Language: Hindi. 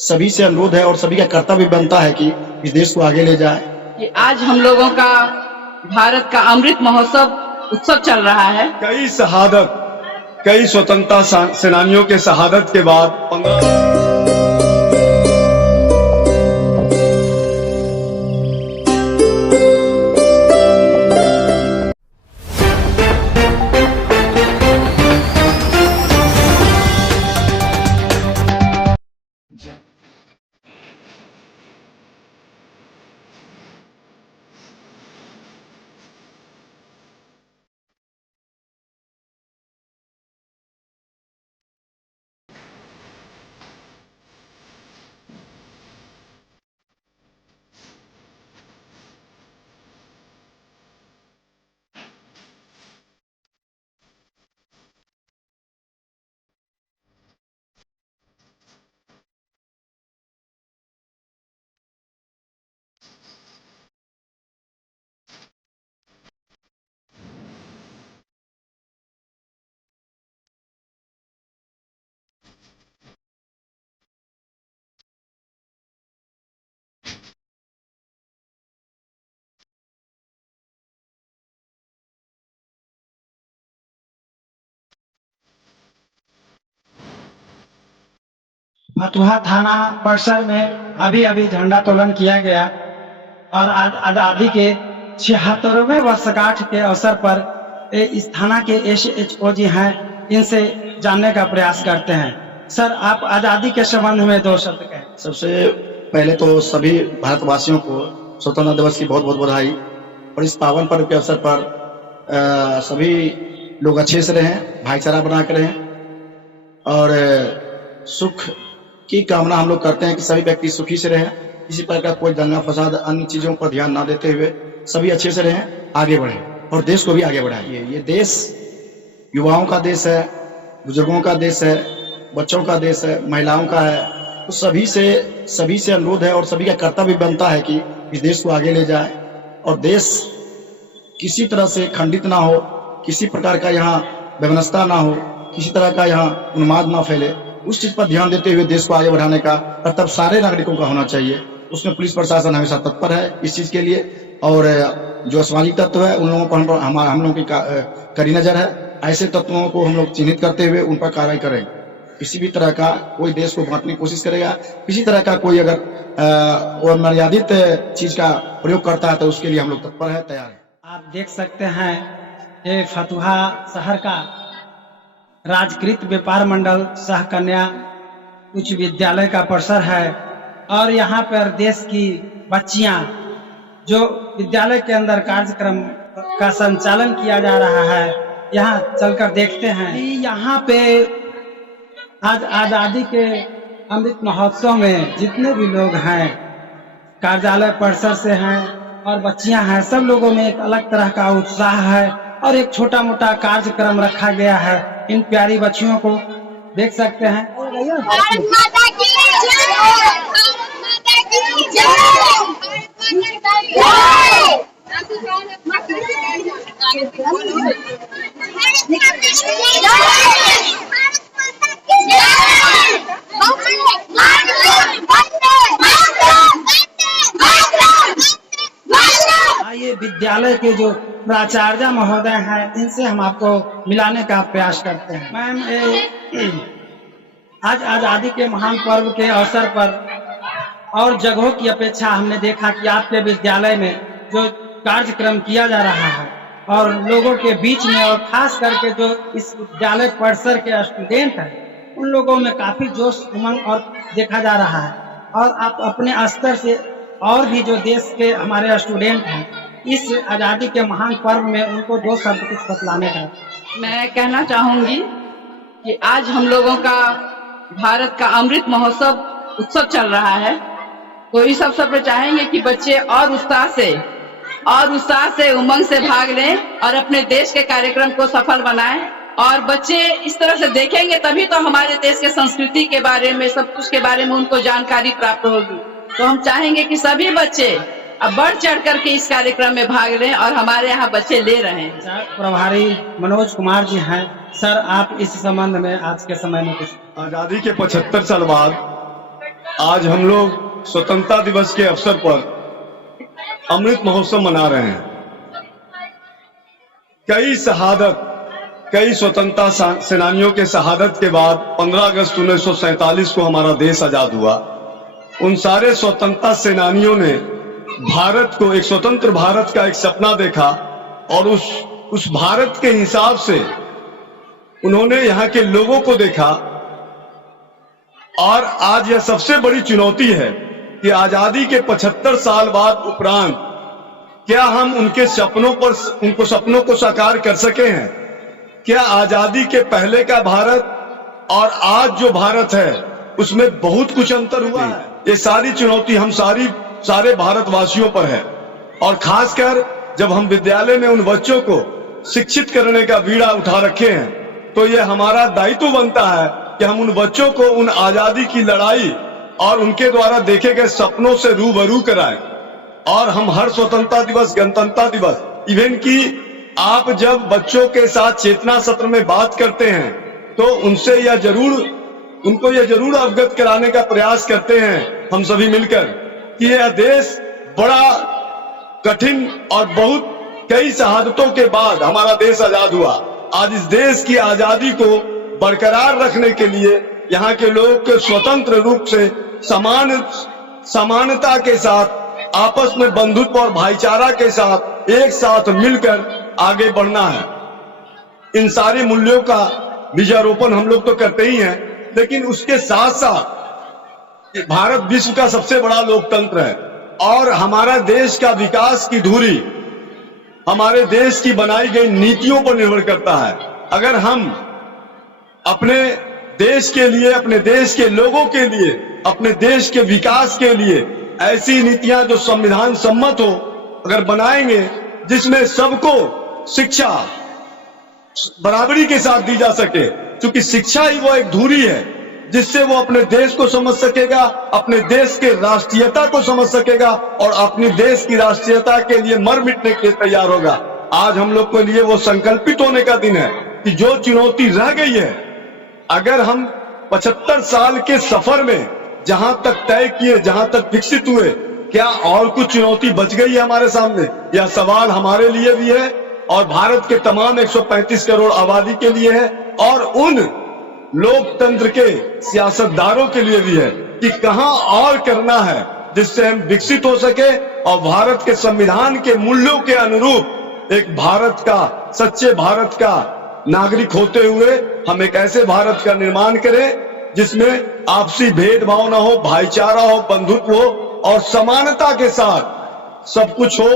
सभी से अनुरोध है और सभी का कर्तव्य बनता है कि इस देश को आगे ले जाए। कि आज हम लोगों का भारत का अमृत महोत्सव उत्सव चल रहा है। कई स्वतंत्रता सेनानियों के शहादत के बाद 15 फतुहा थाना परिसर में अभी झंडा तोलन किया गया और आजादी के 76वें वर्षगांठ के अवसर पर इस थाना के SHO जी हैं, इनसे जानने का प्रयास करते हैं। सर, आप आजादी के संबंध में 2 शब्द कहें। सबसे पहले तो सभी भारतवासियों को स्वतंत्रता दिवस की बहुत बहुत बधाई। और इस पावन पर्व के अवसर पर सभी लोग अच्छे से रहें, भाईचारा बना कर रहें और सुख की कामना हम लोग करते हैं कि सभी व्यक्ति सुखी से रहें। किसी प्रकार का कोई दंगा फसाद अन्य चीजों पर ध्यान ना देते हुए सभी अच्छे से रहें, आगे बढ़ें और देश को भी आगे बढ़ाइए। ये देश युवाओं का देश है, बुजुर्गों का देश है, बच्चों का देश है, महिलाओं का है। तो सभी से अनुरोध है और सभी का कर्तव्य बनता है कि इस देश को आगे ले जाए और देश किसी तरह से खंडित ना हो, किसी प्रकार का यहाँ व्यवस्था ना हो, किसी तरह का यहाँ उन्माद ना फैले। उस चीज पर ध्यान देते हुए देश को आगे बढ़ाने का कर्तव्य सारे नागरिकों का होना चाहिए। उसमें पुलिस प्रशासन हमेशा तत्पर है इस चीज के लिए और जो असामाजिक तत्व है उन लोगों पर हम लोगों की कड़ी नजर है। ऐसे तत्वों को हम लोग चिन्हित करते हुए उन पर कार्रवाई करें। किसी भी तरह का कोई देश को बांटने की कोशिश करेगा, किसी तरह का कोई अगर मर्यादित चीज का प्रयोग करता है तो उसके लिए हम लोग तत्पर है, तैयार है। आप देख सकते हैं ये फतुहा शहर का राजकृत व्यापार मंडल सह कन्या उच्च विद्यालय का परिसर है और यहाँ पर देश की बच्चियां जो विद्यालय के अंदर कार्यक्रम का संचालन किया जा रहा है, यहाँ चलकर देखते हैं। यहाँ पे आज आजादी के अमृत महोत्सव में जितने भी लोग हैं, कार्यालय परिसर से हैं और बच्चियां हैं, सब लोगों में एक अलग तरह का उत्साह है और एक छोटा मोटा कार्यक्रम रखा गया है। इन प्यारी बच्चियों को देख सकते हैं। भारत माता की जय, भारत माता की जय, भारत माता आइए विद्यालय के जो प्राचार्य महोदय हैं, इनसे हम आपको मिलाने का प्रयास करते हैं। मैम, आज आजादी के महान पर्व के अवसर पर और जगहों की अपेक्षा हमने देखा कि आपके विद्यालय में जो कार्यक्रम किया जा रहा है और लोगों के बीच में और खास करके जो इस विद्यालय परिसर के स्टूडेंट हैं, उन लोगों में काफी जोश उमंग और देखा जा रहा है। और आप अपने स्तर से और भी जो देश के हमारे स्टूडेंट हैं, इस आजादी के महान पर्व में उनको 2 शब्द कुछ बतलाने का। मैं कहना चाहूंगी कि आज हम लोगों का भारत का अमृत महोत्सव उत्सव चल रहा है, तो इस अवसर पर चाहेंगे कि बच्चे और उत्साह से उमंग से भाग लें और अपने देश के कार्यक्रम को सफल बनाएं। और बच्चे इस तरह से देखेंगे तभी तो हमारे देश के संस्कृति के बारे में, सब कुछ के बारे में उनको जानकारी प्राप्त होगी। तो हम चाहेंगे कि सभी बच्चे अब बढ़ चढ़ करके इस कार्यक्रम में भाग लें और हमारे यहाँ बच्चे ले रहे हैं। प्रभारी मनोज कुमार जी हैं। सर, आप इस संबंध में आज के समय में कुछ। आजादी के 75 साल बाद आज हम लोग स्वतंत्रता दिवस के अवसर पर अमृत महोत्सव मना रहे हैं। कई स्वतंत्रता सेनानियों के शहादत के बाद 15 अगस्त 1947 को हमारा देश आजाद हुआ। उन सारे स्वतंत्रता सेनानियों ने भारत को, एक स्वतंत्र भारत का एक सपना देखा और उस भारत के हिसाब से उन्होंने यहाँ के लोगों को देखा। और आज यह सबसे बड़ी चुनौती है कि आजादी के 75 साल बाद उपरांत क्या हम उनके सपनों को साकार कर सके हैं? क्या आजादी के पहले का भारत और आज जो भारत है उसमें बहुत कुछ अंतर हुआ है? ये सारी चुनौती हम सारे भारतवासियों पर है। और खासकर जब हम विद्यालय में उन बच्चों को शिक्षित करने का बीड़ा उठा रखे हैं, तो ये हमारा दायित्व बनता है कि हम उन बच्चों को उन आजादी की लड़ाई और उनके द्वारा देखे गए सपनों से रूबरू कराएं। और हम हर स्वतंत्रता दिवस, गणतंत्रता दिवस, इवन की आप जब बच्चों के साथ चेतना सत्र में बात करते हैं तो उनको यह जरूर अवगत कराने का प्रयास करते हैं हम सभी मिलकर कि यह देश बड़ा कठिन और बहुत कई शहादतों के बाद हमारा देश आजाद हुआ। आज इस देश की आजादी को बरकरार रखने के लिए यहाँ के लोग के स्वतंत्र रूप से समानता के साथ, आपस में बंधुत्व और भाईचारा के साथ एक साथ मिलकर आगे बढ़ना है। इन सारे मूल्यों का बीजारोपण हम लोग तो करते ही हैं, लेकिन उसके साथ साथ भारत विश्व का सबसे बड़ा लोकतंत्र है और हमारा देश का विकास की धुरी हमारे देश की बनाई गई नीतियों पर निर्भर करता है। अगर हम अपने देश के लिए, अपने देश के लोगों के लिए, अपने देश के विकास के लिए ऐसी नीतियां जो संविधान सम्मत हो अगर बनाएंगे, जिसमें सबको शिक्षा बराबरी के साथ दी जा सके, क्योंकि शिक्षा ही वो एक धुरी है जिससे वो अपने देश को समझ सकेगा, अपने देश के राष्ट्रीयता को समझ सकेगा और अपने देश की राष्ट्रीयता के लिए मर मिटने के लिए तैयार होगा। आज हम लोग के लिए वो संकल्पित होने का दिन है कि जो चुनौती रह गई है, अगर हम 75 साल के सफर में जहां तक तय किए, जहां तक विकसित हुए, क्या और कुछ चुनौती बच गई है हमारे सामने? यह सवाल हमारे लिए भी है और भारत के तमाम 135 करोड़ आबादी के लिए है और उन लोकतंत्र के सियासतदारों के लिए भी है कि कहां और करना है जिससे हम विकसित हो सके और भारत के संविधान के मूल्यों के अनुरूप एक भारत का, सच्चे भारत का नागरिक होते हुए हम एक ऐसे भारत का निर्माण करें जिसमें आपसी भेदभाव न हो, भाईचारा हो, बंधुत्व हो और समानता के साथ सब कुछ हो।